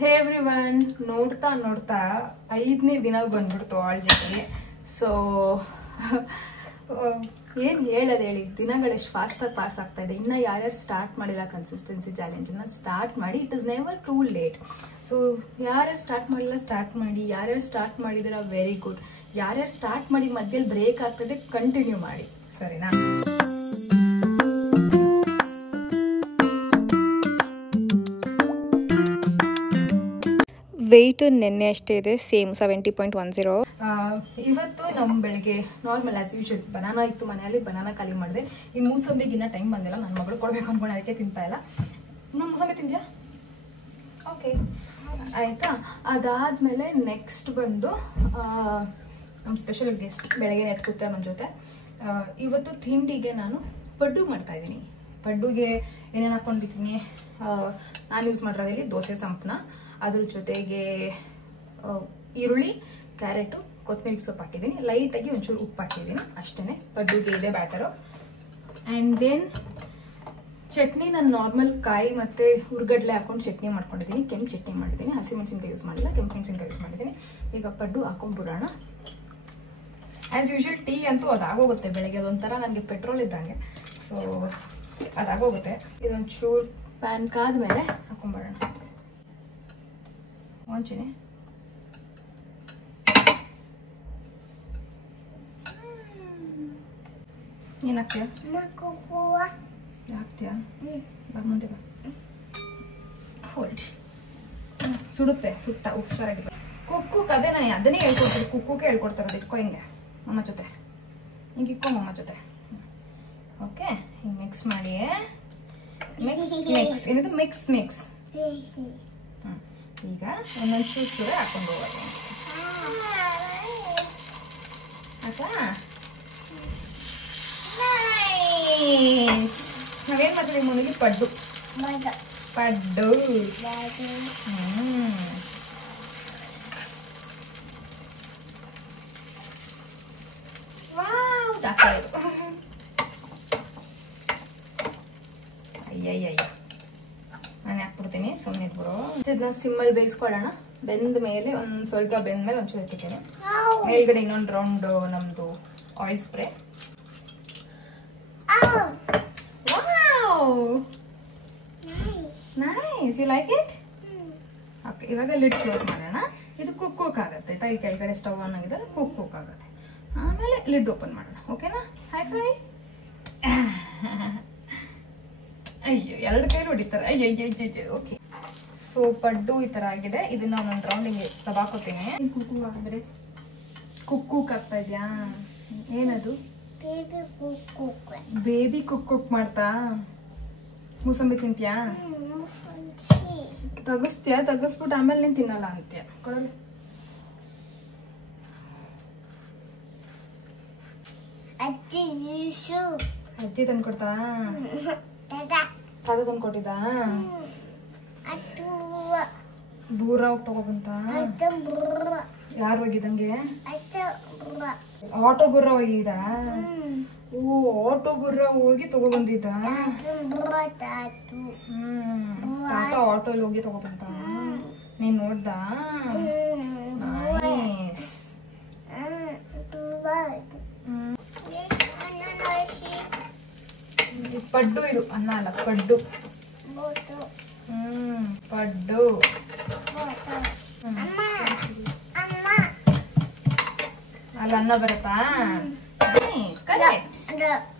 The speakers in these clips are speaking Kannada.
ಹೇ ಎವ್ರಿವನ್, ನೋಡ್ತಾ ನೋಡ್ತಾ 5ನೇ ದಿನ ಬಂದ್ಬಿಡ್ತು ಆಲ್ ಜೊತೆಗೆ. ಸೊ ಏನ್ ಹೇಳೋದು ಹೇಳಿ, ದಿನಗಳೆಷ್ಟು ಫಾಸ್ಟಾಗಿ ಪಾಸ್ ಆಗ್ತಾ ಇದೆ. ಇನ್ನ ಯಾರ್ಯಾರು ಸ್ಟಾರ್ಟ್ ಮಾಡಿಲ್ಲ ಕನ್ಸಿಸ್ಟೆನ್ಸಿ ಚಾಲೆಂಜನ್ನ ಸ್ಟಾರ್ಟ್ ಮಾಡಿ. It is never too late. So ಯಾರ್ಯಾರು ಸ್ಟಾರ್ಟ್ ಮಾಡಿಲ್ಲ ಸ್ಟಾರ್ಟ್ ಮಾಡಿ, ಯಾರ್ಯಾರು ಸ್ಟಾರ್ಟ್ ಮಾಡಿದಿರ ವೆರಿ ಗುಡ್. ಯಾರ್ಯಾರು ಸ್ಟಾರ್ಟ್ ಮಾಡಿ ಮಧ್ಯದಲ್ಲಿ ಬ್ರೇಕ್ ಆಗ್ತದೆ ಕಂಟಿನ್ಯೂ ಮಾಡಿ, ಸರಿನಾ? ವೆಯ್ಟ್ ನೆನ್ನೆ ಅಷ್ಟೇ ಇದೆ, ಸೇಮ್ 70.10. ಇವತ್ತು ನಮ್ಮ ಬೆಳಿಗ್ಗೆ ನಾರ್ಮಲ್ ಆಸ್ ಯೂಶುವಲ್ ಬನಾನಾ ಇತ್ತು ಮನೆಯಲ್ಲಿ, ಬನಾನಾ ಖಾಲಿ ಮಾಡಿದೆ. ಈ ಮೂಸಂಬಿಗೆ ಇನ್ನೂ ಟೈಮ್ ಬಂದಿಲ್ಲ, ನನ್ನ ಮಗಳು ಕೊಡ್ಬೇಕು ಅನ್ಕೊಂಡು ಅದಕ್ಕೆ ತಿಂತಾ ಇಲ್ಲ. ನಾನು ಮೂಸಂಬಿ ತಿಂದ್ಯಾ? ಓಕೆ ಆಯ್ತಾ. ಅದಾದ್ಮೇಲೆ ನೆಕ್ಸ್ಟ್ ಬಂದು ನಮ್ಮ ಸ್ಪೆಷಲ್ ಗೆಸ್ಟ್ ಬೆಳಗ್ಗೆ ನೆಟ್ಕೂತಾರೆ ನಮ್ಮ ಜೊತೆ. ಇವತ್ತು ತಿಂಡಿಗೆ ನಾನು ಪಡ್ಡು ಮಾಡ್ತಾ ಇದ್ದೀನಿ. ಪಡ್ಡುಗೆ ಏನೇನು ಹಾಕೊಂಡಿದ್ದೀನಿ, ನಾನು ಯೂಸ್ ಮಾಡಿರೋದಲ್ಲಿ ದೋಸೆ ಸಂಪನ್ನ, ಅದ್ರ ಜೊತೆಗೆ ಈರುಳ್ಳಿ, ಕ್ಯಾರೆಟು, ಕೊತ್ತಂಬರಿ ಸೊಪ್ಪು ಹಾಕಿದ್ದೀನಿ. ಲೈಟಾಗಿ ಒಂಚೂರು ಉಪ್ಪು ಹಾಕಿದ್ದೀನಿ, ಅಷ್ಟೇ. ಪಡ್ಡುಗೆ ಇದೆ ಬ್ಯಾಟರು. ಆ್ಯಂಡ್ ದೆನ್ ಚಟ್ನಿ ನಾನು ನಾರ್ಮಲ್ ಕಾಯಿ ಮತ್ತು ಹುರ್ಗಡ್ಲೆ ಹಾಕೊಂಡು ಚಟ್ನಿ ಮಾಡ್ಕೊಂಡಿದ್ದೀನಿ. ಕೆಂಪು ಚಟ್ನಿ ಮಾಡಿದ್ದೀನಿ, ಹಸಿಮೆಣಸಿನ್ಕಾಯಿ ಯೂಸ್ ಮಾಡಿಲ್ಲ, ಕೆಂಪು ಮೆಣಸಿನ್ಕಾಯಿ ಯೂಸ್ ಮಾಡಿದ್ದೀನಿ. ಈಗ ಪಡ್ಡು ಹಾಕೊಂಡ್ಬಿಡೋಣ. ಆ್ಯಸ್ ಯೂಶುವಲ್ ಟೀ ಅಂತೂ ಅದಾಗೋಗುತ್ತೆ ಬೆಳಗ್ಗೆ, ಅದೊಂಥರ ನನಗೆ ಪೆಟ್ರೋಲ್ ಇದ್ದಂಗೆ. ಸೊ ಅದಾಗೋಗುತ್ತೆ. ಇದೊಂಚೂರು ಪ್ಯಾನ್ ಕಾದ್ಮೇಲೆ ಹಾಕೊಂಡ್ಬಿಡೋಣ. ಒಂಚೂನೆ ಏನು ಹಾಕ್ತೀಯ? ಹಾಕ್ತೀಯಾ? ಬಾ ಮುಂದೆ ಬಾ. ಹೋಲ್ಡ್. ಸುಡುತ್ತೆ, ಸುಟ್ಟ ಹುಷಾರಾಗಿ. ಕುಕ್ಕು ಅದನ್ನೇ ಹೇಳ್ಕೊಡ್ತಾರೆ, ಕುಕ್ಕುಗೆ ಹೇಳ್ಕೊಡ್ತಾರೆ. ಇಟ್ಕೋ ಹಿಂಗೆ ಮಮ್ಮ ಜೊತೆ, ಹಿಂಗೆ ಇಟ್ಕೋ ಮಮ್ಮ ಜೊತೆ. ಓಕೆ, ಹಿಂಗೆ ಮಿಕ್ಸ್ ಮಾಡಿ. ಮಿಕ್ಸ್ ಏನಿದು? ಮಿಕ್ಸ್. ಈಗ ಒಂದೊಂದು ಚೂರು ಹಾಕೊಂಡು ಹೋಗೋದು ಆಯ್ತಾ? ನಾವೇನ್ ಮಾಡ್ತೀವಿ ಮುನಿಗೆ? ಪಡ್ಡು. ವಾವ್, ಜಾಸ್ತಿ ಆಯ್ತು. ಅಯ್ಯಯ್ಯ, ನಾನು ಹಾಕ್ಬಿಡ್ತೀನಿ, ಸುಮ್ಮನೆ ಇಟ್ಬಿಡು. ಇದನ್ನ ಸಿಮ್ಮಲ್ಲಿ ಬೇಯಿಸ್ಕೊಳ್ಳೋಣ. ಬೆಂದ ಮೇಲೆ ಒಂದು ಸ್ವಲ್ಪ ಬೆಂದ್ಮೇಲೆ ಒಂಚೂರು ಎತ್ತಿದ್ದೇನೆ. ಮೇಲ್ಗಡೆ ಇನ್ನೊಂದು ರೌಂಡ್ ನಮ್ದು oil spray. Nice, you like it? Okay, ಇವಾಗ ಲಿಡ್ ಕ್ಲೋಸ್ ಮಾಡೋಣ. ಇದು ಕುಕ್ ಆಗುತ್ತೆ ಆಯ್ತಾ? ಈ ಕೆಳಗಡೆ ಸ್ಟವ್ ಆನ್ ಆಗಿದ್ದಾರೆ, ಕುಕ್ ಆಗುತ್ತೆ. ಆಮೇಲೆ ಲಿಡ್ ಓಪನ್ ಮಾಡೋಣ. ಓಕೆನಾ? Hi five. ಅಯ್ಯೋ, ಎರಡು ಕೈ ಹೊಡಿತಾರೆ. ಅಯ್ಯಯ್ಯ. ಓಕೆ, ಸೊ ಪಡ್ಡು ಈ ತರ ಆಗಿದೆ. ಇದನ್ನ ಒಂದೊಂದು ರೌಂಡಿಗೆ ತಗಾಕೋತೀನಿ. ಅಂದ್ರೆ ಕುಕ್ ಆಗ್ತಾ ಇದೆಯಾ? ಏನದು? ಬೇಬಿ ಕುಕ್ ಮಾಡ್ತಾ? ಮೂಸಂಬಿ ತಿಂತೀಯಾ? ತಗಸ್ತೀಯಾ? ತಗಸ್ಬಿಟ್ಟು ಆಮೇಲೆ ನೀನ್ ತಿನ್ನಲ್ಲ ಅಂತೀಯ. ಕೊಡಲಿ. ಅಜ್ಜಿ ತಂದ್ಕೊಡ್ತಾ? ತಾತ ತಂದ್ಕೊಟ್ಟಿದ್ದ? ದೂರ ಹೋಗಿ ತಗೊಬಂತ? ಯಾರು ಹೋಗಿದಂಗೆ? ಆಟೋ ಬುರ್ರ ಹೋಗಿದ? ಓ, ಆಟೋ ಬುರ್ರ ಹೋಗಿ ತಗೊಬಂದಿದ್ದ? ತಾತ ಆಟೋಲ್ಲಿ ಹೋಗಿ ತಗೊಬಂತ? ನೀನ್ ನೋಡ್ದ? ನೈಸ್. ಪಡ್ಡು ಇದು, ಅನ್ನ ಅಲ್ಲ, ಪಡ್ಡು. ಪಡ್ಡು. ಅಲ್ಲಿ ಅನ್ನ ಬರತ್ತಾ?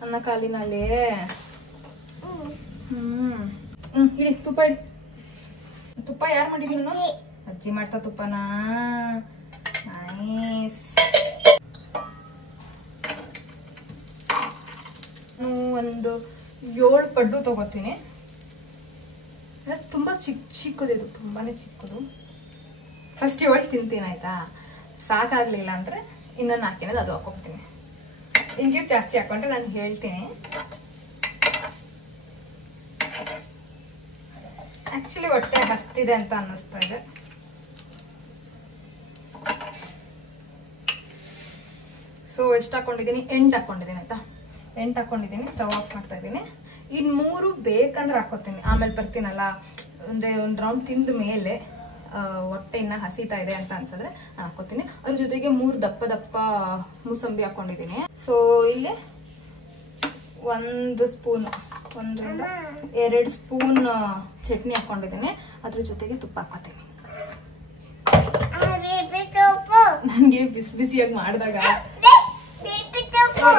ಅನ್ನ ಕಾಲಿನಲ್ಲಿ. ಇಡಿ, ತುಪ್ಪ ಇಡಿ. ತುಪ್ಪ ಯಾರು ಮಾಡಿದೀನಿ? ಅಜ್ಜಿ ಮಾಡ್ತಾ ತುಪ್ಪನಾ? ನೈಸ್. ಒಂದು 7 ಪಡ್ಡು ತಗೋತೀನಿ. ತುಂಬಾ ಚಿಕ್ಕದಿದು, ತುಂಬಾನೇ ಚಿಕ್ಕದು. ಫಸ್ಟ್ 7 ತಿಂತೀನಿ ಆಯ್ತಾ? ಸಾಕಾಗ್ಲಿಲ್ಲ ಅಂದ್ರೆ ಇನ್ನೊಂದು ಹಾಕಿನದು ಅದು ಹಾಕೋಗ್ತೀನಿ. ಇನ್ಕೇಸ್ ಜಾಸ್ತಿ ಹಾಕೊಂಡ್ರೆ ನಾನು ಹೇಳ್ತೀನಿ. ಆಕ್ಚುಲಿ ಹೊಟ್ಟೆ ಹಸ್ತಿದೆ ಅಂತ ಅನ್ನಿಸ್ತಾ ಇದೆ. ಸೊ ಎಷ್ಟು ಹಾಕೊಂಡಿದ್ದೀನಿ? 8 ಹಾಕೊಂಡಿದ್ದೀನಿ ಆಯ್ತಾ? 8 ಹಾಕೊಂಡಿದ್ದೀನಿ. ಸ್ಟವ್ ಆಫ್ ಮಾಡ್ತಾ ಇದ್ದೀನಿ. ಇನ್ 3 ಬೇಕಂದ್ರೆ ಹಾಕೋತೀನಿ, ಆಮೇಲೆ ಬರ್ತೀನಲ್ಲ. ಅಂದ್ರೆ ಒಂದು ರೌಂಡ್ ತಿಂದ ಮೇಲೆ ಹೊಟ್ಟೆ ಇನ್ನ ಹಸಿತಾ ಇದೆ ಅಂತ ಅನ್ಸಿದ್ರೆ ನಾನು ಹಾಕೋತೀನಿ. ಅದ್ರ ಜೊತೆಗೆ 3 ದಪ್ಪ ದಪ್ಪ ಮೂಸಂಬಿ ಹಾಕೊಂಡಿದ್ದೀನಿ. ಸೊ ಇಲ್ಲಿ 1 ಸ್ಪೂನ್ 1 ರಿಂದ 2 ಸ್ಪೂನ್ ಚಟ್ನಿ ಹಾಕೊಂಡಿದ್ದೀನಿ. ಅದ್ರ ಜೊತೆಗೆ ತುಪ್ಪ ಹಾಕೋತೀನಿ. ನನ್ಗೆ ಬಿಸಿ ಬಿಸಿಯಾಗಿ ಮಾಡಿದಾಗ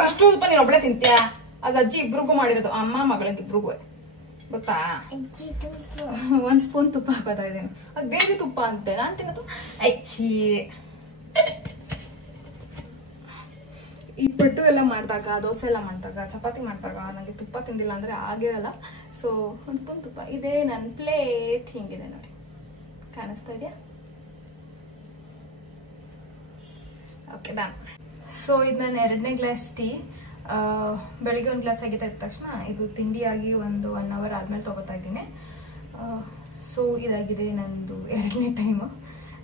ಇಷ್ಟು ತುಪ್ಪ ನೀನು ಒಬ್ಳೆ ತಿಂತೀಯಾ? ಅದು ಅಜ್ಜಿ ಇಬ್ರಿಗೂ ಮಾಡಿರೋದು, ಅಮ್ಮ ಮಗಳಿಗೆ ಇಬ್ರಿಗೂ ಗೊತ್ತಾ. 1 ಸ್ಪೂನ್ ತುಪ್ಪ ಹಾಕೋತಾ ಇದ್ದೀನಿ. ಅದು ಬೇಬಿ ತುಪ್ಪ ಅಂತೆ, ನಾನು ತಿನ್ನೋದು ಅಚ್ಚಿ. ಈ ಪಟ್ಟು ಎಲ್ಲ ಮಾಡಿದಾಗ, ದೋಸೆ ಎಲ್ಲ ಮಾಡಿದಾಗ, ಚಪಾತಿ ಮಾಡಿದಾಗ ನನಗೆ ತುಪ್ಪ ತಿಂದಿಲ್ಲ ಅಂದ್ರೆ ಆಗೇ ಅಲ್ಲ. ಸೊ 1 ಸ್ಪೂನ್ ತುಪ್ಪ. ಇದೇ ನನ್ನ ಪ್ಲೇಟ್ ಹಿಂಗಿದೆ ನೋಡಿ, ಕಾಣಿಸ್ತಾ ಇದೆಯಾ? Okay done. ಸೊ ಇದು ನಾನು 2ನೇ ಗ್ಲಾಸ್ ಟೀ. ಬೆಳಿಗ್ಗೆ 1 ಗ್ಲಾಸ್ ಆಗಿದ್ದ ತಕ್ಷಣ ಇದು ತಿಂಡಿಯಾಗಿ 1 ಅವರ್ ಆದ್ಮೇಲೆ ತಗೋತಾ ಇದ್ದೀನಿ. ಸೊ ಇದಾಗಿದೆ ನಂದು 2ನೇ ಟೈಮು.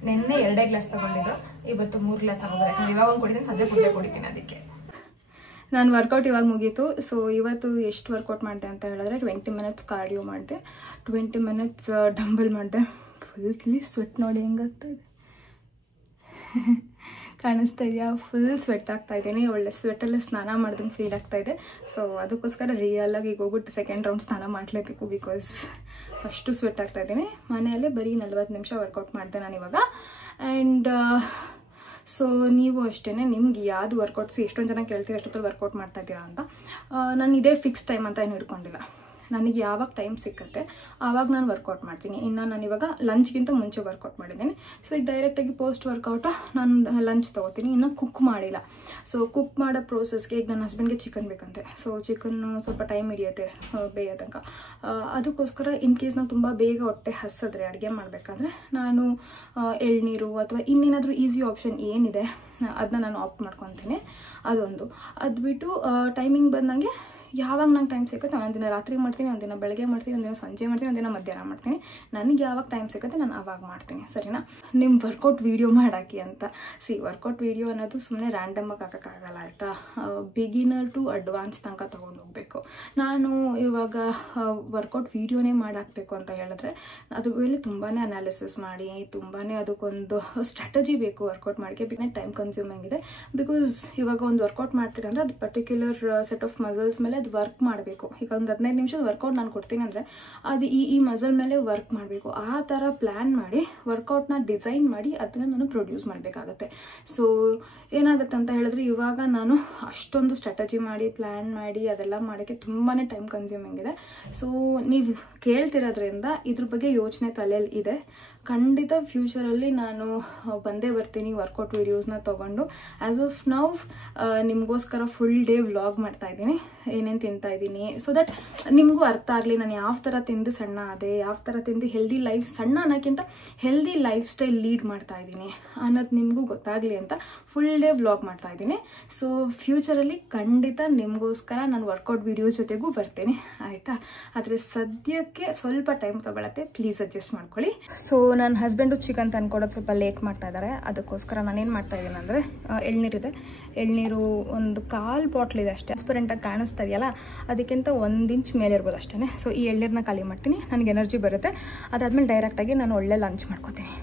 ನಿನ್ನೆ 2 ಗ್ಲಾಸ್ ತಗೊಂಡಿದ್ದು, ಇವತ್ತು 3 ಗ್ಲಾಸ್ ಆಗೋದು. ಯಾಕಂದ್ರೆ ಇವಾಗ ಒಂದು ಕುಡಿತೀನಿ, ಸಂಜೆ ಫುಡ್ಡೇ ಕುಡಿತೀನಿ. ಅದಕ್ಕೆ ನಾನು ವರ್ಕೌಟ್ ಇವಾಗ ಮುಗೀತು. ಸೊ ಇವತ್ತು ಎಷ್ಟು ವರ್ಕೌಟ್ ಮಾಡಿದೆ ಅಂತ ಹೇಳಿದ್ರೆ 20 ಮಿನಿಟ್ಸ್ ಕಾರ್ಡಿಯೋ ಮಾಡಿದೆ, 20 ಮಿನಿಟ್ಸ್ ಡಂಬಲ್ ಮಾಡಿದೆ. ಫುಲ್ ಸ್ವೆಟ್ ನೋಡಿ ಹೆಂಗಾಗ್ತಾಯಿದೆ, ಕಾಣಿಸ್ತಾ ಇದೆಯಾ? ಫುಲ್ ಸ್ವೆಟ್ ಆಗ್ತಾ ಇದ್ದೀನಿ. ಒಳ್ಳೆ ಸ್ವೆಟ್ಟಲ್ಲಿ ಸ್ನಾನ ಮಾಡ್ದಂಗೆ ಫೀಲ್ ಆಗ್ತಾ ಇದೆ. ಸೊ ಅದಕ್ಕೋಸ್ಕರ ರಿಯಲಾಗಿ ಈಗ ಹೋಗ್ಬಿಟ್ಟು 2nd ರೌಂಡ್ ಸ್ನಾನ ಮಾಡಲೇಬೇಕು, ಬಿಕಾಸ್ ಅಷ್ಟು ಸ್ವೆಟ್ ಆಗ್ತಾ ಇದ್ದೀನಿ. ಮನೆಯಲ್ಲೇ ಬರೀ 40 ನಿಮಿಷ ವರ್ಕೌಟ್ ಮಾಡಿದೆ ನಾನು ಇವಾಗ. ಆ್ಯಂಡ್ ಸೊ ನೀವು ಅಷ್ಟೇ, ನಿಮ್ಗೆ ಯಾವುದು ವರ್ಕೌಟ್ಸ್ ಎಷ್ಟೊಂದು ಜನ ಕೇಳ್ತೀರಿ ಎಷ್ಟೊತ್ತಲ್ಲಿ ವರ್ಕೌಟ್ ಮಾಡ್ತಾ ಇದ್ದೀರಾ ಅಂತ. ನಾನು ಇದೇ ಫಿಕ್ಸ್ ಟೈಮ್ ಅಂತ ಏನು ಹಿಡ್ಕೊಂಡಿಲ್ಲ. ನನಗೆ ಯಾವಾಗ ಟೈಮ್ ಸಿಕ್ಕತ್ತೆ ಆವಾಗ ನಾನು ವರ್ಕೌಟ್ ಮಾಡ್ತೀನಿ. ಇನ್ನು ನಾನು ಇವಾಗ ಲಂಚ್ಗಿಂತ ಮುಂಚೆ ವರ್ಕೌಟ್ ಮಾಡಿದ್ದೀನಿ. ಸೊ ಈಗ ಡೈರೆಕ್ಟಾಗಿ ಪೋಸ್ಟ್ ವರ್ಕೌಟು ನಾನು ಲಂಚ್ ತೊಗೋತೀನಿ. ಇನ್ನು ಕುಕ್ ಮಾಡಿಲ್ಲ. ಸೊ ಕುಕ್ ಮಾಡೋ ಪ್ರೋಸೆಸ್ಗೆ ಈಗ ನನ್ನ ಹಸ್ಬೆಂಡ್ಗೆ ಚಿಕನ್ ಬೇಕಂತೆ. ಸೊ ಚಿಕನ್ನು ಸ್ವಲ್ಪ ಟೈಮ್ ಹಿಡಿಯುತ್ತೆ ಬೇಯೋ ತನಕ. ಅದಕ್ಕೋಸ್ಕರ ಇನ್ ಕೇಸ್ ನಾವು ತುಂಬ ಬೇಗ ಹೊಟ್ಟೆ ಹಸಿದ್ರೆ ಅಡುಗೆ ಮಾಡಬೇಕಾದ್ರೆ ನಾನು ಎಳ್ನೀರು ಅಥವಾ ಇನ್ನೇನಾದರೂ ಈಸಿ ಆಪ್ಷನ್ ಏನಿದೆ ಅದನ್ನ ನಾನು ಆಪ್ಟ್ ಮಾಡ್ಕೊತೀನಿ. ಅದೊಂದು. ಅದು ಬಿಟ್ಟು ಟೈಮಿಂಗ್ ಬಂದಂಗೆ ಯಾವಾಗ ನಂಗೆ ಟೈಮ್ ಸಿಗುತ್ತೆ ಒಂದಿನ ರಾತ್ರಿ ಮಾಡ್ತೀನಿ, ಒಂದಿನ ಬೆಳಗ್ಗೆ ಮಾಡ್ತೀನಿ, ಒಂದಿನ ಸಂಜೆ ಮಾಡ್ತೀನಿ, ಒಂದಿನ ಮಧ್ಯಾಹ್ನ ಮಾಡ್ತೀನಿ. ನನಗೆ ಯಾವಾಗ ಟೈಮ್ ಸಿಗುತ್ತೆ ನಾನು ಆವಾಗ ಮಾಡ್ತೀನಿ, ಸರಿನಾ? ನಿಮ್ಮ ವರ್ಕೌಟ್ ವೀಡಿಯೋ ಮಾಡಾಕಿ ಅಂತ. ವರ್ಕೌಟ್ ವೀಡಿಯೋ ಅನ್ನೋದು ಸುಮ್ಮನೆ ರ್ಯಾಂಡಮಾಗಿ ಹಾಕೋಕ್ಕಾಗಲ್ಲ ಆಯಿತಾ. ಬಿಗಿನರ್ ಟು ಅಡ್ವಾನ್ಸ್ ತನಕ ತೊಗೊಂಡು ಹೋಗಬೇಕು. ನಾನು ಇವಾಗ ವರ್ಕೌಟ್ ವೀಡಿಯೋನೇ ಮಾಡಾಕಬೇಕು ಅಂತ ಹೇಳಿದ್ರೆ ಅದ್ರ ಮೇಲೆ ತುಂಬಾ ಅನಾಲಿಸಿಸ್ ಮಾಡಿ, ತುಂಬಾ ಅದಕ್ಕೊಂದು ಸ್ಟ್ರಾಟಜಿ ಬೇಕು ವರ್ಕೌಟ್ ಮಾಡೋಕ್ಕೆ. ಬಿಕಾಸ್ ಟೈಮ್ ಕನ್ಸ್ಯೂಮಿಂಗ್ ಇದೆ. ಬಿಕಾಸ್ ಇವಾಗ ಒಂದು ವರ್ಕೌಟ್ ಮಾಡ್ತೀರ ಅಂದರೆ ಅದು ಪರ್ಟಿಕ್ಯುಲರ್ ಸೆಟ್ ಆಫ್ ಮಸಲ್ಸ್ ಮೇಲೆ ಅದು ವರ್ಕ್ ಮಾಡಬೇಕು. ಈಗ ಒಂದು 15 ನಿಮಿಷದ ವರ್ಕೌಟ್ ನಾನು ಕೊಡ್ತೀನಿ ಅಂದರೆ ಅದು ಈ ಮಸಲ್ ಮೇಲೆ ವರ್ಕ್ ಮಾಡಬೇಕು. ಆ ಥರ ಪ್ಲ್ಯಾನ್ ಮಾಡಿ ವರ್ಕೌಟ್ನ ಡಿಸೈನ್ ಮಾಡಿ ಅದನ್ನು ನಾನು ಪ್ರೊಡ್ಯೂಸ್ ಮಾಡಬೇಕಾಗತ್ತೆ. ಸೊ ಏನಾಗುತ್ತೆ ಅಂತ ಹೇಳಿದ್ರೆ ಇವಾಗ ನಾನು ಅಷ್ಟೊಂದು ಸ್ಟ್ರಾಟಜಿ ಮಾಡಿ ಪ್ಲ್ಯಾನ್ ಮಾಡಿ ಅದೆಲ್ಲ ಮಾಡೋಕ್ಕೆ ತುಂಬಾ ಟೈಮ್ ಕನ್ಸ್ಯೂಮಿಂಗ್ ಇದೆ. ಸೊ ನೀವು ಕೇಳ್ತಿರೋದ್ರಿಂದ ಇದ್ರ ಬಗ್ಗೆ ಯೋಚನೆ ತಲೆಯಲ್ಲಿ ಇದೆ. ಖಂಡಿತ ಫ್ಯೂಚರಲ್ಲಿ ನಾನು ಬಂದೇ ಬರ್ತೀನಿ ವರ್ಕೌಟ್ ವೀಡಿಯೋಸ್ನ ತೊಗೊಂಡು. ಆ್ಯಸ್ ಆಫ್ ನೌ ನಿಮಗೋಸ್ಕರ ಫುಲ್ ಡೇ ವ್ಲಾಗ್ ಮಾಡ್ತಾ ಇದ್ದೀನಿ, ಏನೇನು ತಿಂತಾ ಇದ್ದೀನಿ. ಸೊ ದಟ್ ನಿಮಗೂ ಅರ್ಥ ಆಗಲಿ ನಾನು ಯಾವ ಥರ ತಿಂದು ಸಣ್ಣ ಅದೇ, ಯಾವ ಥರ ತಿಂದು ಹೆಲ್ದಿ ಲೈಫ್, ಸಣ್ಣ ಅನ್ನೋಕ್ಕಿಂತ ಹೆಲ್ದಿ ಲೈಫ್ ಸ್ಟೈಲ್ ಲೀಡ್ ಮಾಡ್ತಾ ಇದ್ದೀನಿ ಅನ್ನೋದು ನಿಮಗೂ ಗೊತ್ತಾಗಲಿ ಅಂತ ಫುಲ್ ಡೇ ವ್ಲಾಗ್ ಮಾಡ್ತಾ ಇದ್ದೀನಿ. ಸೊ ಫ್ಯೂಚರಲ್ಲಿ ಖಂಡಿತ ನಿಮಗೋಸ್ಕರ ನಾನು ವರ್ಕೌಟ್ ವೀಡಿಯೋಸ್ ಜೊತೆಗೂ ಬರ್ತೀನಿ ಆಯಿತಾ. ಆದರೆ ಸದ್ಯಕ್ಕೆ ಸ್ವಲ್ಪ ಟೈಮ್ ತೊಗೊಳತ್ತೆ, ಪ್ಲೀಸ್ ಅಡ್ಜಸ್ಟ್ ಮಾಡ್ಕೊಳ್ಳಿ. ಸೊ ನನ್ನ ಹಸ್ಬೆಂಡು ಚಿಕನ್ ತಂದ್ಕೊಡೋದು ಸ್ವಲ್ಪ ಲೇಟ್ ಮಾಡ್ತಾ ಇದ್ದಾರೆ. ಅದಕ್ಕೋಸ್ಕರ ನಾನೇನು ಮಾಡ್ತಾ ಇದ್ದೀನಿ ಅಂದರೆ ಎಳ್ನೀರಿದೆ, ಎಳ್ನೀರು ಒಂದು 1/4 ಬಾಟ್ಲ್ ಇದೆ ಅಷ್ಟೇ. ಟ್ರಾನ್ಸ್ಪರೆಂಟಾಗಿ ಕಾಣಿಸ್ತಾ ಇದೆಯಲ್ಲ ಅದಕ್ಕಿಂತ 1 ಇಂಚ್ ಮೇಲೆ ಇರ್ಬೋದು ಅಷ್ಟೇ. ಸೊ ಈ ಎಳ್ನೀರನ್ನ ಖಾಲಿ ಮಾಡ್ತೀನಿ, ನನಗೆ ಎನರ್ಜಿ ಬರುತ್ತೆ. ಅದಾದಮೇಲೆ ಡೈರೆಕ್ಟಾಗಿ ನಾನು ಒಳ್ಳೆ ಲಂಚ್ ಮಾಡ್ಕೊತೀನಿ.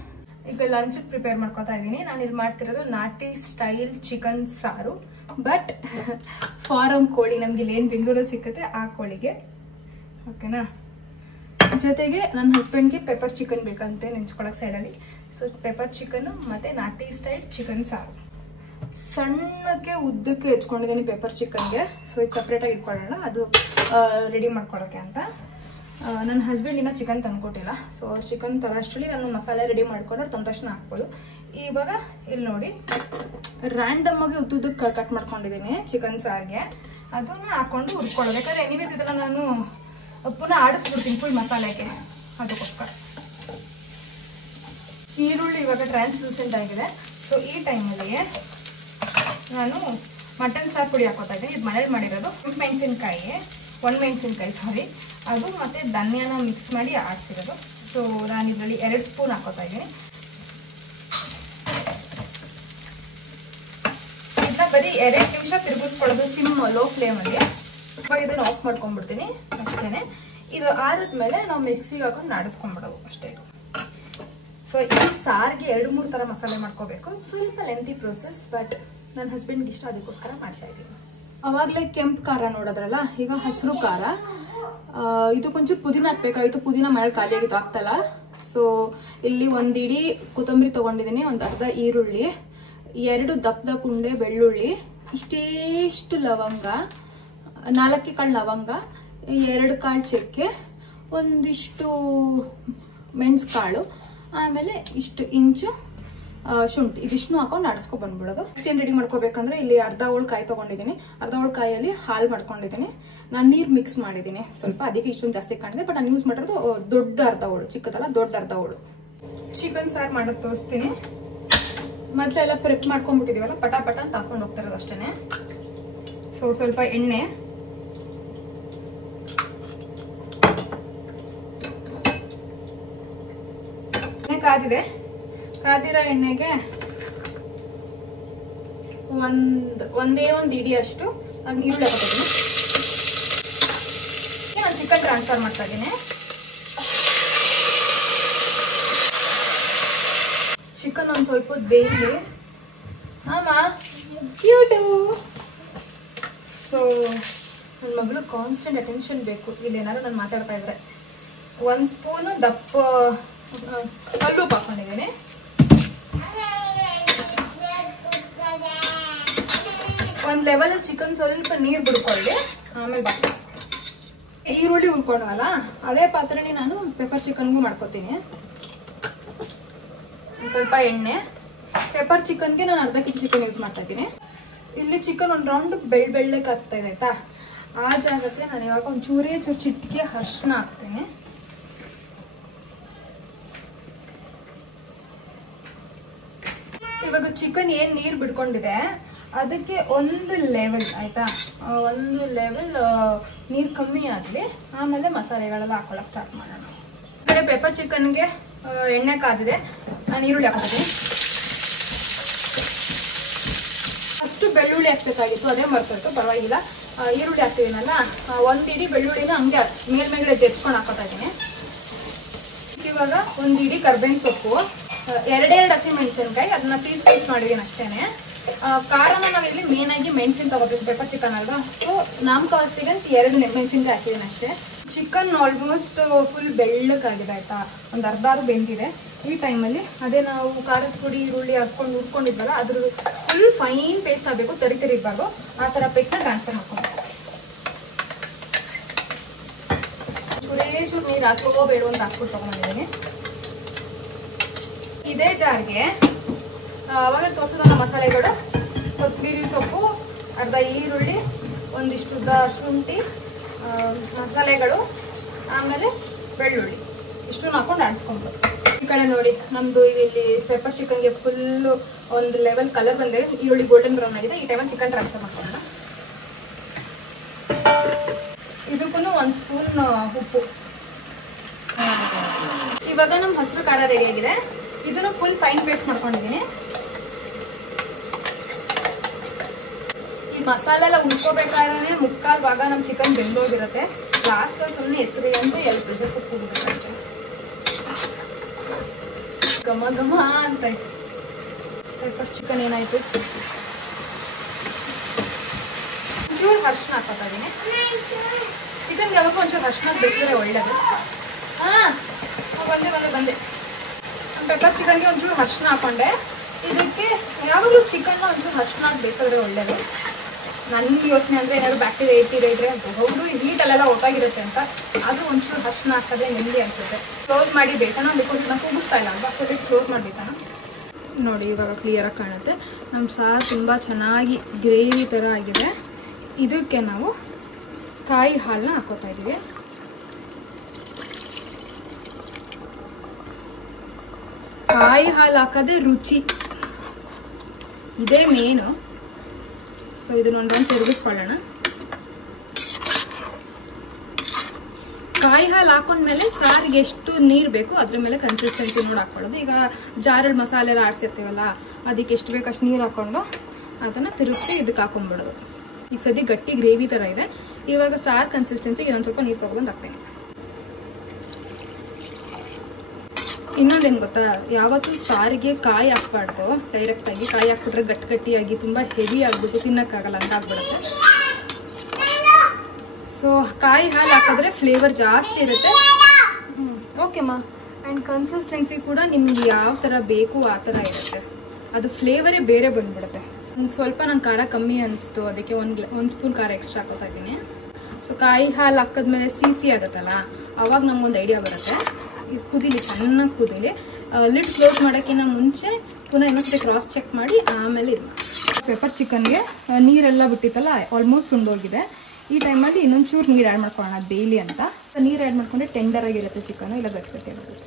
ಈಗ ಲಂಚ್ಗೆ ಪ್ರಿಪೇರ್ ಮಾಡ್ಕೊತಾ ಇದ್ದೀನಿ. ನಾನು ಇಲ್ಲಿ ಮಾಡ್ತಿರೋದು ನಾಟಿ ಸ್ಟೈಲ್ ಚಿಕನ್ ಸಾರು, ಬಟ್ ಫಾರಮ್ ಕೋಳಿ, ನಮ್ಗೆ ಇಲ್ಲಿ ಏನು ಬೆಂಗಳೂರಲ್ಲಿ ಸಿಕ್ಕುತ್ತೆ ಆ ಕೋಳಿಗೆ, ಓಕೆನಾ. ಜೊತೆಗೆ ನನ್ನ ಹಸ್ಬೆಂಡ್ಗೆ ಪೆಪ್ಪರ್ ಚಿಕನ್ ಬೇಕಂತೆ ನೆಂಚ್ಕೊಳಕ್ಕೆ ಸೈಡಲ್ಲಿ. ಸೊ ಪೆಪ್ಪರ್ ಚಿಕನ್ನು ಮತ್ತು ನಾಟಿ ಸ್ಟೈಲ್ ಚಿಕನ್ ಸಾರು. ಸಣ್ಣಕ್ಕೆ ಉದ್ದಕ್ಕೆ ಹೆಚ್ಕೊಂಡಿದ್ದೀನಿ ಪೆಪ್ಪರ್ ಚಿಕನ್ಗೆ. ಸೊ ಇದು ಸಪ್ರೇಟಾಗಿ ಇಟ್ಕೊಳ್ಳೋಣ, ಅದು ರೆಡಿ ಮಾಡ್ಕೊಳ್ಳೋಕ್ಕೆ ಅಂತ. ನನ್ನ ಹಸ್ಬೆಂಡ್ ಇನ್ನೂ ಚಿಕನ್ ತಂದ್ಕೊಟ್ಟಿಲ್ಲ. ಸೊ ಚಿಕನ್ ತರೋಷ್ಟರಲ್ಲಿ ನಾನು ಮಸಾಲೆ ರೆಡಿ ಮಾಡ್ಕೊಂಡು ತಂದ ತಕ್ಷಣ ಹಾಕ್ಬೋದು. ಇವಾಗ ಇಲ್ಲಿ ನೋಡಿ ರ್ಯಾಂಡಮ್ ಆಗಿ ಉದ್ದುದಕ್ಕೆ ಕಟ್ ಮಾಡ್ಕೊಂಡಿದ್ದೀನಿ ಚಿಕನ್ ಸಾರಿಗೆ. ಅದನ್ನ ಹಾಕೊಂಡು ಹುರ್ಕೊಳ್ಳೋದು. ಯಾಕಂದರೆ ಎನಿವೇಸ್ ಇದನ್ನು ನಾನು ಪುನಃ ಆಡಿಸ್ಬಿಡ್ತೀನಿ ಫುಲ್ ಮಸಾಲೆಗೆ, ಅದಕ್ಕೋಸ್ಕರ. ಈರುಳ್ಳಿ ಇವಾಗ ಟ್ರಾನ್ಸ್ಲೂಸೆಂಟ್ ಆಗಿದೆ. ಸೊ ಈ ಟೈಮಲ್ಲಿ ನಾನು ಮಟನ್ ಸಾರು ಪುಡಿ ಹಾಕೋತಾ ಇದ್ದೀನಿ. ಇದು ಮನೇಲಿ ಮಾಡಿರೋದು. ಮೆಣಸಿನ್ಕಾಯಿ, ಒಣಮೆಣಸಿನ್ಕಾಯಿ ಸಾರಿ, ಅದು ಮತ್ತು ಧನಿಯಾನ ಮಿಕ್ಸ್ ಮಾಡಿ ಆಡಿಸಿರೋದು. ಸೊ ನಾನು ಇದರಲ್ಲಿ 2 ಸ್ಪೂನ್ ಹಾಕೋತಾ ಇದ್ದೀನಿ. ಇದನ್ನ ಬರೀ 2 ನಿಮಿಷ ತಿರುಗಿಸ್ಕೊಳ್ಳೋದು ಸಿಮ್ ಲೋ ಫ್ಲೇಮಲ್ಲಿ. ಇವಾಗ ಇದನ್ನು ಆಫ್ ಮಾಡ್ಕೊಂಡ್ಬಿಡ್ತೀನಿ ಅಷ್ಟೇ. ಇದು ಆರಿದ್ಮೇಲೆ ನಾವು ಮಿಕ್ಸಿಗೆ ಹಾಕೊಂಡು ನಾಡಿಸ್ಕೊಂಡ್ಬಿಡೋದು ಅಷ್ಟೇ. ಸೊ ಈ ಸಾರಿಗೆ 2-3 ಥರ ಮಸಾಲೆ ಮಾಡ್ಕೋಬೇಕು. ಸ್ವಲ್ಪ ಲೆಂತಿ ಪ್ರೋಸೆಸ್, ಬಟ್ ನನ್ನ ಹಸ್ಬೆಂಡ್ಗೆ ಇಷ್ಟ, ಅದಕ್ಕೋಸ್ಕರ ಮಾಡ್ತಾ ಇದ್ದೀನಿ. ಅವಾಗಲೇ ಕೆಂಪು ಖಾರ ನೋಡೋದ್ರಲ್ಲ, ಈಗ ಹಸಿರು ಖಾರ. ಇದಕ್ಕೊಂಚೂರು ಪುದೀನ ಹಾಕ್ಬೇಕಾಗಿತ್ತು, ಪುದೀನ ಮಳೆ ಖಾಲಿಯಾಗಿತ್ತು, ಆಗ್ತಲ್ಲ. ಸೊ ಇಲ್ಲಿ 1 ಇಡೀ ಕೊತ್ತಂಬರಿ ತೊಗೊಂಡಿದ್ದೀನಿ, ಒಂದು ಅರ್ಧ ಈರುಳ್ಳಿ, 2 ದಪ್ಪ ಉಂಡೆ ಬೆಳ್ಳುಳ್ಳಿ, ಇಷ್ಟೇಷ್ಟು ಲವಂಗ, 4 ಕಾಳು ಲವಂಗ, 2 ಕಾಳು ಚಕ್ಕೆ, ಒಂದಿಷ್ಟು ಮೆಣಸು ಕಾಳು, ಆಮೇಲೆ ಇಷ್ಟು ಇಂಚು ಶುಂಠಿ. ಇದಿಷ್ಟು ಹಾಕೊಂಡು ಆಡಿಸ್ಕೊ ಬಂದ್ಬಿಡೋದು. ನೆಕ್ಸ್ಟ್ ಏನು ರೆಡಿ ಮಾಡ್ಕೋಬೇಕಂದ್ರೆ ಇಲ್ಲಿ ಅರ್ಧ ಹೋಳು ಕಾಯಿ ತೊಗೊಂಡಿದ್ದೀನಿ. ಅರ್ಧ ಹೋಳು ಕಾಯಲ್ಲಿ ಹಾಲು ಮಾಡ್ಕೊಂಡಿದ್ದೀನಿ. ನಾನು ನೀರು ಮಿಕ್ಸ್ ಮಾಡಿದ್ದೀನಿ ಸ್ವಲ್ಪ, ಅದಕ್ಕೆ ಇಷ್ಟೊಂದು ಜಾಸ್ತಿ ಕಾಣಿದೆ. ಬಟ್ ನಾನು ಯೂಸ್ ಮಾಡಿರೋದು ದೊಡ್ಡ ಅರ್ಧ ಹೋಳು, ಚಿಕ್ಕದಲ್ಲ ದೊಡ್ಡ ಅರ್ಧ ಹೋಳು. ಚಿಕನ್ ಸಾರು ಮಾಡೋದು ತೋರಿಸ್ತೀನಿ. ಮೊದಲೆಲ್ಲ ಪ್ರೆಪ್ ಮಾಡ್ಕೊಂಡ್ಬಿಟ್ಟಿದೀವಲ್ಲ, ಪಟ ಪಟ ಅಂತ ಹಾಕೊಂಡು ಹೋಗ್ತಿರೋದು ಅಷ್ಟೇ. ಸೊ ಸ್ವಲ್ಪ ಎಣ್ಣೆ, ಕಾದಿದೆ. ಕಾದಿರೋ ಎಣ್ಣೆಗೆ ಒಂದೇ ಒಂದು ಇಡಿ ಅಷ್ಟು ನಾನು ಈರುಳ್ಳಿ ಹಾಕೋತೀನಿ. ನಾನು ಚಿಕನ್ ಟ್ರಾನ್ಸ್ಫರ್ ಮಾಡ್ತಾ ಇದ್ದೀನಿ. ಚಿಕನ್ ಒಂದು ಸ್ವಲ್ಪ ಬೇಯಲಿ. ಕ್ಯೂಟು. ಸೊ ನನ್ನ ಮಗಳು ಕಾನ್ಸ್ಟೆಂಟ್ ಅಟೆನ್ಷನ್ ಬೇಕು. ಇಲ್ಲೇನಾದ್ರು ನಾನು ಮಾತಾಡ್ತಾ ಇದ್ರೆ 1 ಸ್ಪೂನು ದಪ್ಪ ಕಲ್ಲುಪ್ಪು ಹಾಕೊಂಡಿದ್ದೀನಿ. ಒಂದು ಲೆವೆಲ್ ಚಿಕನ್ ಸ್ವಲ್ಪ ನೀರು ಬಿಡ್ಕೊಳ್ಳಿ. ಆಮೇಲೆ ಈರುಳ್ಳಿ ಹುರ್ಕೊಂಡವಲ್ಲ, ಅದೇ ಪಾತ್ರೆಯಲ್ಲಿ ನಾನು ಪೆಪ್ಪರ್ ಚಿಕನ್ಗೂ ಮಾಡ್ಕೊತೀನಿ. ಸ್ವಲ್ಪ ಎಣ್ಣೆ. ಪೆಪ್ಪರ್ ಚಿಕನ್ಗೆ ನಾನು ಅರ್ಧ ಕೆಜಿ ಚಿಕನ್ ಯೂಸ್ ಮಾಡ್ತಾ ಇದ್ದೀನಿ. ಇಲ್ಲಿ ಚಿಕನ್ ಒಂದು ರೌಂಡ್ ಬೆಳ್ಳಕ್ಕೆ ಆಗ್ತಾ ಇದೆ ಆಯ್ತಾ. ಆ ಜಾಗಕ್ಕೆ ನಾನು ಇವಾಗ ಒಂದು ಚೂರೇ ಚಿಟಿಕೆ ಅರಿಶಿನ ಹಾಕ್ತೀನಿ. ಇವಾಗ ಚಿಕನ್ ಏನ್ ನೀರು ಬಿಡ್ಕೊಂಡಿದೆ ಅದಕ್ಕೆ ಒಂದು ಲೆವೆಲ್ ಆಯ್ತಾ, ಒಂದು ಲೆವೆಲ್ ನೀರು ಕಮ್ಮಿ ಆಗಲಿ, ಆಮೇಲೆ ಮಸಾಲೆಗಳೆಲ್ಲ ಹಾಕೊಳ್ಳೋಕೆ ಸ್ಟಾರ್ಟ್ ಮಾಡೋಣ. ಈ ಕಡೆ ಪೆಪ್ಪರ್ ಚಿಕನ್ಗೆ ಎಣ್ಣೆ ಕಾದಿದೆ, ನಾನು ಈರುಳ್ಳಿ ಹಾಕ್ತೀನಿ. ಅಷ್ಟು ಬೆಳ್ಳುಳ್ಳಿ ಹಾಕ್ಬೇಕಾಗಿತ್ತು, ಅದೇ ಮರ್ತೋಯ್ತು, ಪರವಾಗಿಲ್ಲ. ಈರುಳ್ಳಿ ಹಾಕ್ತಿದ್ದೀನಲ್ಲ, 1 ಇಡೀ ಬೆಳ್ಳುಳ್ಳಿನ ಹಂಗೆ ಮೇಲ್ಮೇಲೆ ಜೆಚ್ಕೊಂಡು ಹಾಕೋತಾ ಇದ್ದೀನಿ. ಇವಾಗ 1 ಇಡೀ ಕರ್ಬೇವಿನ ಸೊಪ್ಪು, 2 ಹಸಿಮೆಣಸಿನಕಾಯಿ, ಅದನ್ನ ಪೀಸ್ ಮಾಡಿದೀನಿ ಅಷ್ಟೇನೆ. ಖಾರನ ನಾವಿಲ್ಲಿ ಮೇನ್ ಆಗಿ ಮೆಣಸಿನ ತಗೋತೀವಿ, ಪೆಪ್ಪರ್ ಚಿಕನ್ ಅಲ್ವಾ. ಸೊ ನಾಮಕಾವಸ್ತಿಗೆ 2 ಮೆಣಸಿನಕಾಯಿ ಹಾಕಿದ್ದೀನಿ ಅಷ್ಟೇ. ಚಿಕನ್ ಆಲ್ಮೋಸ್ಟ್ ಫುಲ್ ಬೆಳ್ಳಕ್ಕಾಗಿದೆ ಆಯ್ತಾ, ಒಂದು ಅರ್ಧ ಬೆಂದಿದೆ. ಈ ಟೈಮಲ್ಲಿ ಅದೇ ನಾವು ಖಾರದ ಪುಡಿ ಈರುಳ್ಳಿ ಹಾಕೊಂಡು ಹುರ್ಕೊಂಡಿದ್ವಲ್ಲ, ಅದ್ರ ಫುಲ್ ಫೈನ್ ಪೇಸ್ಟ್ ಆಗಬೇಕು, ತರಿ ಇರಬಾರ್ದು. ಆ ಥರ ಪೇಸ್ಟ್ನ ಟ್ರಾನ್ಸ್ಫರ್ ಮಾಡ್ಕೊಂಡು ಚೂರು ನೀರು ಹಾಕೋಬೇಡ ಅಂತ ಹಾಕ್ಬಿಟ್ಟು ತೊಗೊಂಡಿದ್ದೀನಿ. ಇದೇ ಜಾರ್ಗೆ ಅವಾಗ ತೋರಿಸೋದಲ್ಲ ಮಸಾಲೆಗಳು, ಕೊತ್ತಂಬರಿ ಸೊಪ್ಪು, ಅರ್ಧ ಈರುಳ್ಳಿ, ಒಂದಿಷ್ಟು ಶುಂಠಿ, ಮಸಾಲೆಗಳು, ಆಮೇಲೆ ಬೆಳ್ಳುಳ್ಳಿ, ಇಷ್ಟನ್ನು ಹಾಕೊಂಡು ಆಡಿಸ್ಕೊಂಡು. ಈ ಕಡೆ ನೋಡಿ ನಮ್ಮದು ಇಲ್ಲಿ ಪೆಪ್ಪರ್ ಚಿಕನ್ಗೆ ಫುಲ್ಲು ಒಂದು ಲೆವೆಲ್ ಕಲರ್ ಬಂದಿದೆ, ಈರುಳ್ಳಿ ಗೋಲ್ಡನ್ ಬ್ರೌನ್ ಆಗಿದೆ. ಈ ಟೈಮಲ್ಲಿ ಚಿಕನ್ ಟ್ರಾನ್ಸ್ಫರ್ ಮಾಡ್ಕೊಳ್ಳೋಣ. ಇದಕ್ಕೂ 1 ಸ್ಪೂನ್ ಉಪ್ಪು. ಇವಾಗ ನಮ್ಮ ಹಸಿರು ಖಾರ ರೆಡಿ ಆಗಿದೆ. ಇದನ್ನು ಫುಲ್ ಫೈನ್ ಪೇಸ್ಟ್ ಮಾಡ್ಕೊಂಡಿದ್ದೀನಿ. ಈ ಮಸಾಲೆ ಎಲ್ಲ ಉಳ್ಕೋಬೇಕಾದ್ರೆ 3/4 ಭಾಗ ನಮ್ಮ ಚಿಕನ್ ಬೆಂದೋಗಿರುತ್ತೆ. ಲಾಸ್ಟಲ್ಲಿ ಸುಮ್ಮನೆ ಹೆಸರಿಗೆ ಅಂತ ಎಲ್ಲಿ ಪ್ರೆಷರ್ ಕುಕ್ಕರ್ ಹೋಗುತ್ತೆ, ಘಮ ಘಮ ಅಂತ. ಪೆಪ್ಪರ್ ಚಿಕನ್ ಏನಾಯ್ತು, ಒಂಚೂರು ಅರಿಶಿನ ಹಾಕೋತಾ ಇದ್ದೀನಿ. ಚಿಕನ್ ಯಾವಾಗ ಒಂಚೂರು ಅರಿಶಿನ ಬೇಯಿಸಿದ್ರೆ ಒಳ್ಳೇದು. ಬಂದೆ ಪೆಪ್ಪರ್ ಚಿಕನ್ಗೆ ಒಂಚೂರು ಅರಿಶಿನ ಹಾಕೊಂಡೆ. ಇದಕ್ಕೆ ಯಾವಾಗಲೂ ಚಿಕನ್ನ ಒಂಚೂರು ಅರಿಶಿನ ಬೇಯಿಸಿದ್ರೆ ಒಳ್ಳೇದು. ನನ್ನ ಯೋಚನೆ ಅಂದರೆ ಏನಾದ್ರು ಬ್ಯಾಕ್ಟೀರಿಯಾ ಇದ್ರೆ ಹೌದು, ಹೀಟಲ್ಲೆಲ್ಲ ಒಟ್ಟಾಗಿರುತ್ತೆ ಅಂತ, ಆದರೂ ಒಂಚೂರು ಅರಿಶಿನ ಹಾಕಿದ್ರೆ ನೆಮ್ಮದಿ ಅನಿಸುತ್ತೆ. ಕ್ಲೋಸ್ ಮಾಡಿ ಬೇಯಿಸೋಣ, ಬಿಕಾಸ್ ನಾನು ಕೂಗಿಸ್ತಾ ಇಲ್ಲ ಅಲ್ವಾ, ಸೊ ಕ್ಲೋಸ್ ಮಾಡಿ ಬೇಯಿಸೋಣ. ನೋಡಿ ಇವಾಗ ಕ್ಲಿಯರಾಗಿ ಕಾಣುತ್ತೆ. ನಮ್ಮ ಸಾರು ತುಂಬ ಚೆನ್ನಾಗಿ ಗ್ರೇವಿ ಥರ ಆಗಿದೆ. ಇದಕ್ಕೆ ನಾವು ಕಾಯಿ ಹಾಲನ್ನ ಹಾಕೋತಾ ಇದ್ದೀವಿ. ಕಾಯಿ ಹಾಲು ಹಾಕೋದೇ ರುಚಿ, ಇದೇ ಮೇನು. ಸೊ ಇದನ್ನೊಂದು ರೌಂಡ್ ತಿರುಗಿಸ್ಕೊಳ್ಳೋಣ. ಕಾಯಿ ಹಾಲು ಹಾಕೊಂಡ್ಮೇಲೆ ಸಾರಿಗೆ ಎಷ್ಟು ನೀರು ಬೇಕು ಅದ್ರ ಮೇಲೆ ಕನ್ಸಿಸ್ಟೆನ್ಸಿ ನೋಡಿ ಹಾಕೊಳ್ಳೋದು. ಈಗ ಜಾರಲ್ಲಿ ಮಸಾಲೆ ಎಲ್ಲ ಆಡಿಸಿರ್ತೀವಲ್ಲ, ಅದಕ್ಕೆ ಎಷ್ಟು ಬೇಕು ಅಷ್ಟು ನೀರು ಹಾಕ್ಕೊಂಡು ಅದನ್ನು ತಿರುಗಿಸಿ ಇದಕ್ಕೆ ಹಾಕೊಂಡ್ಬಿಡೋದು. ಈಗ ಸದ್ಯ ಗಟ್ಟಿ ಗ್ರೇವಿ ಥರ ಇದೆ. ಇವಾಗ ಸಾರು ಕನ್ಸಿಸ್ಟೆನ್ಸಿಗೆ ಇನ್ನೊಂದು ಸ್ವಲ್ಪ ನೀರು ತೊಗೊಬಂದು ಹಾಕ್ತೀನಿ. ಇನ್ನೊಂದೇನು ಗೊತ್ತಾ, ಯಾವತ್ತೂ ಸಾರಿಗೆ ಕಾಯಿ ಹಾಕ್ಬಾರ್ದು. ಡೈರೆಕ್ಟಾಗಿ ಕಾಯಿ ಹಾಕ್ಬಿಟ್ರೆ ಗಟ್ಟಿಯಾಗಿ ತುಂಬ ಹೆವಿ ಆಗಿಬಿಟ್ಟು ತಿನ್ನೋಕ್ಕಾಗಲ್ಲ, ಹಂಗಾಗ್ಬಿಡುತ್ತೆ. ಸೊ ಕಾಯಿ ಹಾಲು ಹಾಕಿದ್ರೆ ಫ್ಲೇವರ್ ಜಾಸ್ತಿ ಇರುತ್ತೆ. ಓಕೆಮ್ಮ. ಆ್ಯಂಡ್ ಕನ್ಸಿಸ್ಟೆನ್ಸಿ ಕೂಡ ನಿಮ್ಗೆ ಯಾವ ಥರ ಬೇಕು ಆ ಥರ ಇರುತ್ತೆ, ಅದು ಫ್ಲೇವರೇ ಬೇರೆ ಬಂದುಬಿಡುತ್ತೆ. ಒಂದು ಸ್ವಲ್ಪ ನಂಗೆ ಖಾರ ಕಮ್ಮಿ ಅನಿಸ್ತು, ಅದಕ್ಕೆ ಒಂದು ಸ್ಪೂನ್ ಖಾರ ಎಕ್ಸ್ಟ್ರಾ ಹಾಕೋತಾ ಇದ್ದೀನಿ. ಸೊ ಕಾಯಿ ಹಾಲು ಹಾಕಿದ್ಮೇಲೆ ಸಿಹಿ ಆಗುತ್ತಲ್ಲ, ಆವಾಗ ನಮಗೊಂದು ಐಡಿಯಾ ಬರುತ್ತೆ. ಇದು ಕುದೀಲಿ, ಚೆನ್ನಾಗಿ ಕುದೀಲಿ. ಲಿಡ್ ಕ್ಲೋಸ್ ಮಾಡೋಕ್ಕಿಂತ ಮುಂಚೆ ಪುನಃ ಇನ್ನೊಂದ್ಸತಿ ಕ್ರಾಸ್ ಚೆಕ್ ಮಾಡಿ ಆಮೇಲೆ ಇದು ಪೆಪ್ಪರ್ ಚಿಕನ್ಗೆ ನೀರೆಲ್ಲ ಬಿಟ್ಟಿತ್ತಲ್ಲ, ಆಲ್ಮೋಸ್ಟ್ ಸುಂಡೋಗಿದೆ. ಈ ಟೈಮಲ್ಲಿ ಇನ್ನೊಂಚೂರು ನೀರು ಆ್ಯಡ್ ಮಾಡ್ಕೊಳ್ಳೋಣ ಬೇಲಿ ಅಂತ. ನೀರು ಆ್ಯಡ್ ಮಾಡ್ಕೊಂಡ್ರೆ ಟೆಂಡರಾಗಿರುತ್ತೆ ಚಿಕನ್, ಇಲ್ಲ ಗಟ್ಟಿ ಆಗುತ್ತೆ.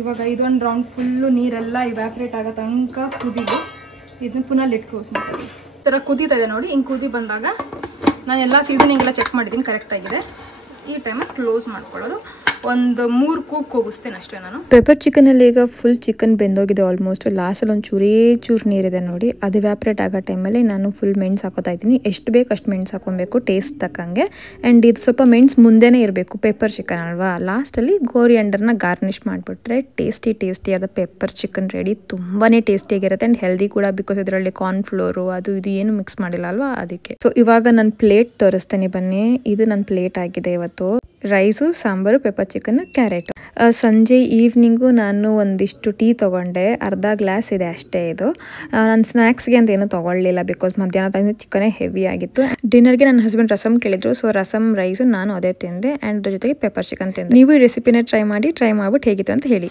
ಇವಾಗ ಇದೊಂದು ರೌಂಡ್ ಫುಲ್ಲು ನೀರೆಲ್ಲ ಇವ್ಯಾಪ್ರೇಟ್ ಆಗೋ ತನಕ ಕುದೀಲಿ. ಇದನ್ನ ಪುನಃ ಲಿಡ್ ಕ್ಲೋಸ್ ಮಾಡ್ತೀವಿ. ಈ ಥರ ಕುದೀತಾ ಇದೆ ನೋಡಿ. ಹಿಂಗೆ ಕುದಿ ಬಂದಾಗ ನಾನು ಎಲ್ಲ ಸೀಸನಿಂಗ್ ಎಲ್ಲ ಚೆಕ್ ಮಾಡಿದ್ದೀನಿ, ಕರೆಕ್ಟಾಗಿದೆ. ಈ ಟೈಮಲ್ಲಿ ಕ್ಲೋಸ್ ಮಾಡ್ಕೊಳ್ಳೋದು. ಒಂದು 3 ಕೂಕ್ ಹೋಗಿಸ್ತೇನೆ ಅಷ್ಟೇ ನಾನು. ಪೆಪ್ಪರ್ ಚಿಕನಲ್ಲಿ ಈಗ ಫುಲ್ ಚಿಕನ್ ಬೆಂದೋಗಿದೆ ಆಲ್ಮೋಸ್ಟ್. ಲಾಸ್ಟಲ್ಲಿ ಒಂದು ಚೂರು ನೀರಿದೆ ನೋಡಿ, ಅದು ವ್ಯಾಪ್ರೇಟ್ ಆಗೋ ಟೈಮಲ್ಲಿ ನಾನು ಫುಲ್ ಮೆಣಸು ಹಾಕೋತಾ ಇದ್ದೀನಿ. ಎಷ್ಟು ಬೇಕು ಅಷ್ಟು ಮೆಣಸು ಹಾಕೊಬೇಕು ಟೇಸ್ಟ್ ತಕ್ಕಂಗೆ. ಆ್ಯಂಡ್ ಇದು ಸ್ವಲ್ಪ ಮೆಣಸು ಮುಂದೆನೇ ಇರಬೇಕು, ಪೆಪ್ಪರ್ ಚಿಕನ್ ಅಲ್ವಾ. ಲಾಸ್ಟಲ್ಲಿ ಕೋರಿಯಾಂಡರ್ನ ಗಾರ್ನಿಷ್ ಮಾಡಿಬಿಟ್ರೆ ಟೇಸ್ಟಿ ಆದ ಪೆಪ್ಪರ್ ಚಿಕನ್ ರೆಡಿ. ತುಂಬಾ ಟೇಸ್ಟಿಯಾಗಿರುತ್ತೆ ಆ್ಯಂಡ್ ಹೆಲ್ದಿ ಕೂಡ, ಬಿಕಾಸ್ ಇದರಲ್ಲಿ ಕಾರ್ನ್ಫ್ಲೋರು ಅದು ಇದು ಏನು ಮಿಕ್ಸ್ ಮಾಡಿಲ್ಲ ಅಲ್ವಾ, ಅದಕ್ಕೆ. ಸೊ ಇವಾಗ ನಾನು ಪ್ಲೇಟ್ ತೋರಿಸ್ತೇನೆ ಬನ್ನಿ. ಇದು ನನ್ನ ಪ್ಲೇಟ್ ಆಗಿದೆ ಇವತ್ತು. Rice, sambar, pepper chicken, carrot. ಸಂಜೆ ಈವ್ನಿಂಗು ನಾನು ಒಂದಿಷ್ಟು ಟೀ ತೊಗೊಂಡೆ, ಅರ್ಧ ಗ್ಲಾಸ್ ಇದೆ ಅಷ್ಟೇ. ಇದು ನಾನು ಸ್ನ್ಯಾಕ್ಸ್ಗೆ ಅಂತ ಏನೂ ತೊಗೊಳ್ಳಿಲ್ಲ, ಬಿಕಾಸ್ ಮಧ್ಯಾಹ್ನ ಟೈಮ್ ಚಿಕನೇ ಹೆವಿ ಆಗಿತ್ತು. ಡಿನ್ನರ್ಗೆ ನನ್ನ ಹಸ್ಬೆಂಡ್ ರಸಮ್ ಕೇಳಿದ್ರು, ಸೊ ರಸಮ್ ರೈಸು ನಾನು ಅದೇ ತಿಂದೆ. ಆ್ಯಂಡ್ ಅದ್ರ ಜೊತೆಗೆ ಪೆಪ್ಪರ್ ಚಿಕನ್ ತಿಂದೆ. ನೀವು ಈ ರೆಸಿಪಿನ ಟ್ರೈ ಮಾಡಿಬಿಟ್ಟು ಹೇಗಿತ್ತು ಅಂತ ಹೇಳಿ.